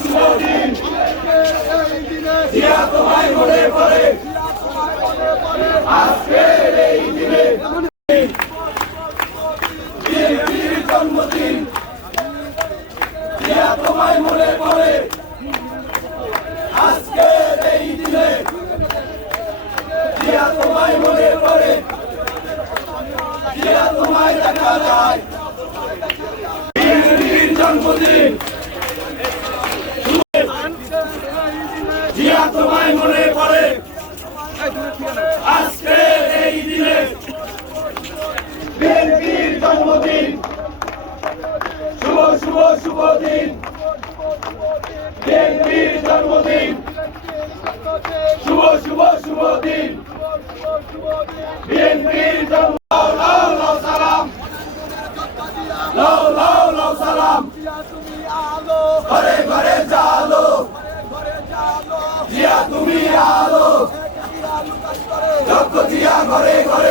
শুভ দিন জিয়া তোমায় মনে পড়ে আজকের এই দিনে বিএনপির জন্মদিন জিয়া তোমায় মনে পড়ে আজকের এই দিনে জিয়া তোমায় মনে পড়ে জিয়া তোমায় দেখা যায় বিএনপির জন্মদিন জিয়া তোমায় মনে পড়ে আজকের এই দিনে বিএনপির জন্মদিন শুভ শুভ শুভ দিন বিএনপির জন্মদিন শুভ শুভ শুভ দিন বিএনপির জন্ম লাও লাও সালাম লাও লাও লাও সালাম ঘরে ঘরে জালো জিয়া তুমি আলো লক্ষ জিয়া ঘরে ঘরে